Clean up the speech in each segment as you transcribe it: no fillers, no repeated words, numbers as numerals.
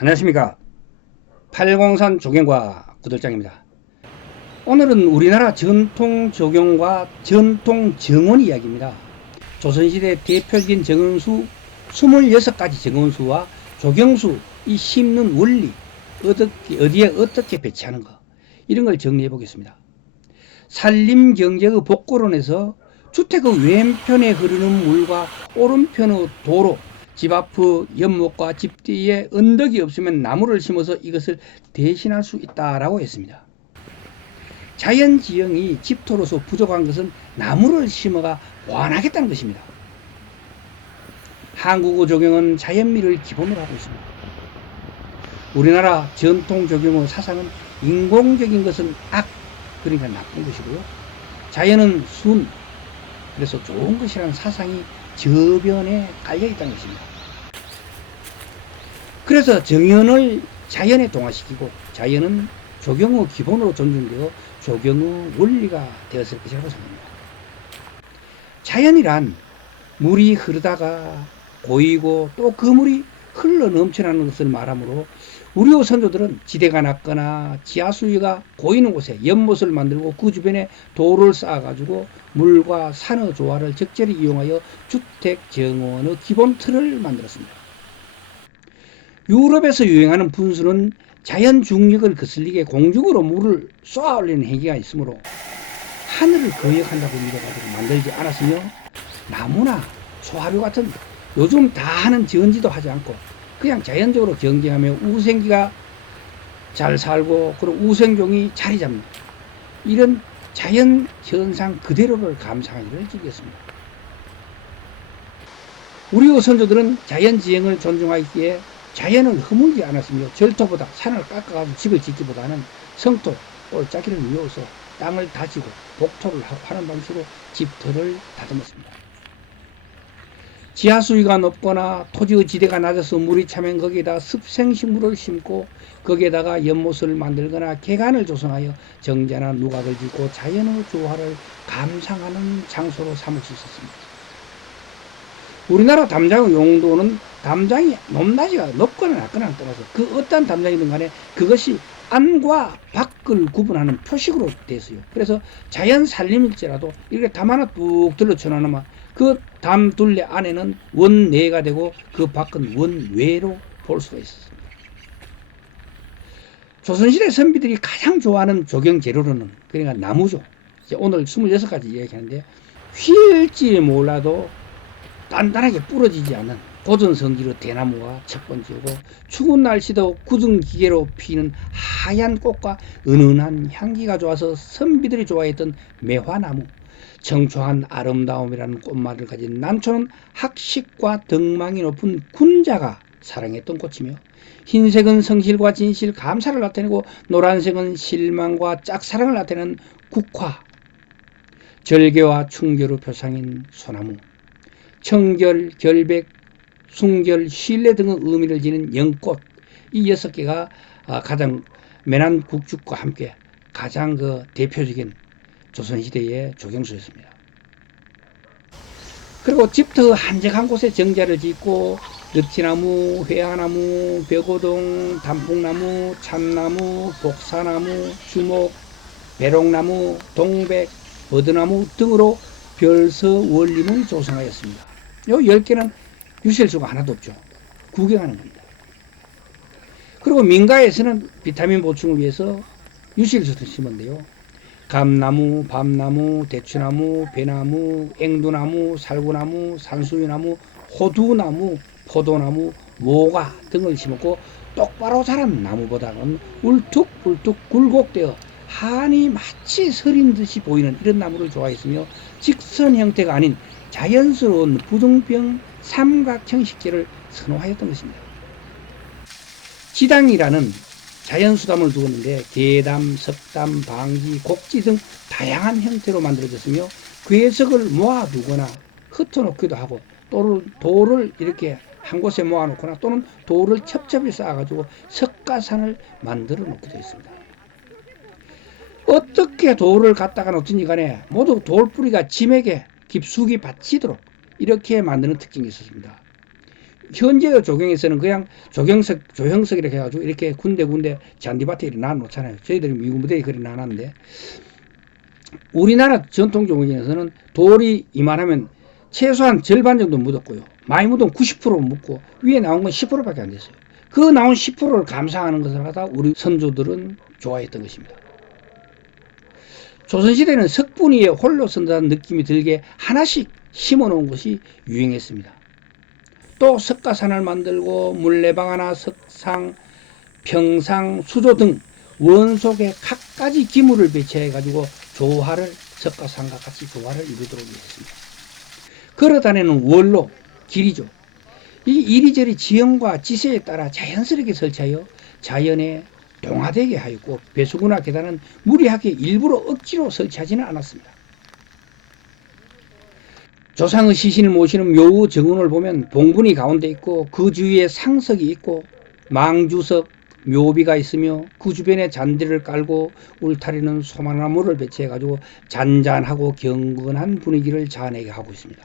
안녕하십니까. 팔공산 조경과 구들장입니다. 오늘은 우리나라 전통 조경과 전통 정원 이야기입니다. 조선시대 대표적인 정원수 26가지 정원수와 조경수 이 심는 원리, 어디에 어떻게 배치하는 거, 이런 걸 정리해 보겠습니다. 산림경제의 복고론에서 주택의 왼편에 흐르는 물과 오른편의 도로, 집 앞의 연못과 집 뒤에 언덕이 없으면 나무를 심어서 이것을 대신할 수 있다라고 했습니다. 자연지형이 집토로서 부족한 것은 나무를 심어가 보완하겠다는 것입니다. 한국의 조경은 자연미를 기본으로 하고 있습니다. 우리나라 전통 조경의 사상은 인공적인 것은 악, 그러니까 나쁜 것이고요. 자연은 순, 그래서 좋은 것이라는 사상이 저변에 깔려있다는 것입니다. 그래서 정연을 자연에 동화시키고 자연은 조경의 기본으로 존중되어 조경의 원리가 되었을 것이라고 생각합니다. 자연이란 물이 흐르다가 고이고 또 그 물이 흘러 넘쳐나는 것을 말하므로 우리 선조들은 지대가 낮거나 지하수위가 고이는 곳에 연못을 만들고 그 주변에 돌을 쌓아가지고 물과 산의 조화를 적절히 이용하여 주택 정원의 기본 틀을 만들었습니다. 유럽에서 유행하는 분수는 자연 중력을 거슬리게 공중으로 물을 쏘아 올리는 행위가 있으므로 하늘을 거역한다고 믿어가지고 만들지 않았으며 나무나 소화류 같은 요즘 다 하는 전지도 하지 않고 그냥 자연적으로 경쟁하며 우생기가 잘 살고 그리고 우생종이 자리 잡는 이런 자연 현상 그대로를 감상하기를 즐겼습니다. 우리 선조들은 자연지형을 존중하기에 자연을 허물지 않았으며 절토보다 산을 깎아가지고 집을 짓기보다는 성토, 꼴짝기를 이어서 땅을 다지고 복토를 하는 방식으로 집터를 다듬었습니다. 지하수위가 높거나 토지의 지대가 낮아서 물이 차면 거기에다 습생식물을 심고 거기에다가 연못을 만들거나 개간을 조성하여 정자나 누각을 짓고 자연의 조화를 감상하는 장소로 삼을 수 있었습니다. 우리나라 담장의 용도는 담장이 높낮이가 높거나 낮거나 떠나서 그 어떤 담장이든 간에 그것이 안과 밖을 구분하는 표식으로 되었어요. 그래서 자연 산림일지라도 이렇게 담 하나 뚝 들러쳐 놔놓으면 그 담 둘레 안에는 원내가 되고 그 밖은 원외로 볼 수가 있었습니다. 조선시대 선비들이 가장 좋아하는 조경 재료로는 그러니까 나무죠. 이제 오늘 26가지 이야기하는데 휠지 몰라도 단단하게 부러지지 않는 고전성기로 대나무가 첫 번째고 추운 날씨도 굳은 기계로 피는 하얀 꽃과 은은한 향기가 좋아서 선비들이 좋아했던 매화나무, 청초한 아름다움이라는 꽃말을 가진 난초는 학식과 덕망이 높은 군자가 사랑했던 꽃이며 흰색은 성실과 진실, 감사를 나타내고 노란색은 실망과 짝사랑을 나타내는 국화, 절개와 충결의 표상인 소나무, 청결, 결백, 순결, 신뢰 등의 의미를 지닌 연꽃, 이 6개가 가장 매난국죽과 함께 가장 대표적인 조선시대의 조경수였습니다. 그리고 집터 한적한 곳에 정자를 짓고 늪지나무, 회화나무, 벽오동, 단풍나무, 참나무, 복사나무, 주목, 배롱나무, 동백, 버드나무 등으로 별서 원림을 조성하였습니다. 요 10개는 유실수가 하나도 없죠. 구경하는 겁니다. 그리고 민가에서는 비타민 보충을 위해서 유실수도 심었는데요. 감나무, 밤나무, 대추나무, 배나무, 앵두나무, 살구나무, 산수유나무, 호두나무, 포도나무, 모가 등을 심었고 똑바로 자란 나무보다는 울툭불툭 굴곡되어 한이 마치 서린 듯이 보이는 이런 나무를 좋아했으며 직선 형태가 아닌 자연스러운 부등병 삼각 형식재를 선호하였던 것입니다. 지당이라는 자연수담을 두었는데 대담, 석담, 방지, 곡지 등 다양한 형태로 만들어졌으며 괴석을 모아두거나 흩어놓기도 하고 돌을 이렇게 한 곳에 모아놓거나 또는 돌을 첩첩이 쌓아가지고 석가산을 만들어 놓기도 했습니다. 어떻게 돌을 갖다가 놓든지 간에 모두 돌뿌리가 짐에게 깊숙이 받치도록 이렇게 만드는 특징이 있었습니다. 현재 조경에서는 그냥 조형석 이렇게 해가지고 이렇게 군데 잔디밭에 이렇게 놔놓잖아요. 저희들이 미군 부대에 그렇게 놔놨는데, 우리나라 전통 조경에서는 돌이 이만하면 최소한 절반 정도 묻었고요. 많이 묻으면 90% 묻고 위에 나온 건 10%밖에 안 됐어요. 그 나온 10%를 감상하는 것을 갖다 우리 선조들은 좋아했던 것입니다. 조선시대는 석분 위에 홀로 선다는 느낌이 들게 하나씩 심어놓은 것이 유행했습니다. 또 석가산을 만들고 물레방 하나, 석상, 평상, 수조 등 원속에 갖가지 기물을 배치해 가지고 조화를, 석가산과 같이 조화를 이루도록 했습니다. 걸어다니는 원로, 길이죠. 이 이리저리 지형과 지세에 따라 자연스럽게 설치하여 자연에 동화되게 하였고, 배수구나 계단은 무리하게 일부러 억지로 설치하지는 않았습니다. 조상의 시신을 모시는 묘의 정원을 보면 봉분이 가운데 있고 그 주위에 상석이 있고 망주석, 묘비가 있으며 그 주변에 잔디를 깔고 울타리는 소만나무를 배치해 가지고 잔잔하고 경건한 분위기를 자아내게 하고 있습니다.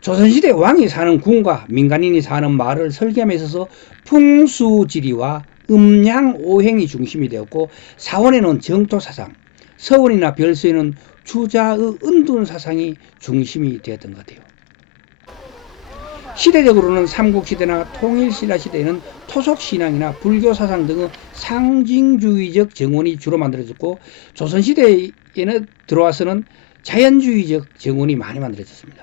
조선시대 왕이 사는 궁과 민간인이 사는 마을을 설계함에 있어서 풍수지리와 음양오행이 중심이 되었고, 사원에는 정토사상, 서원이나 별수에는 주자의 은둔사상이 중심이 되었던 것 같아요. 시대적으로는 삼국시대나 통일신라 시대에는 토속신앙이나 불교사상 등의 상징주의적 정원이 주로 만들어졌고, 조선시대에는 들어와서는 자연주의적 정원이 많이 만들어졌습니다.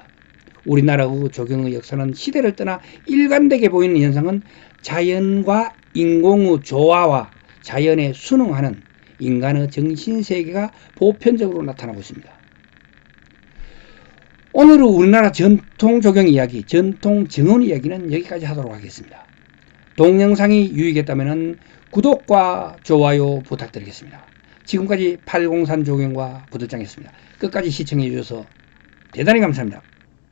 우리나라의 조경의 역사는 시대를 떠나 일관되게 보이는 현상은 자연과 인공의 조화와 자연에 순응하는 인간의 정신세계가 보편적으로 나타나고 있습니다. 오늘의 우리나라 전통 조경 이야기, 전통 정원 이야기는 여기까지 하도록 하겠습니다. 동영상이 유익했다면 구독과 좋아요 부탁드리겠습니다. 지금까지 803 조경과 부들장이었습니다. 끝까지 시청해 주셔서 대단히 감사합니다.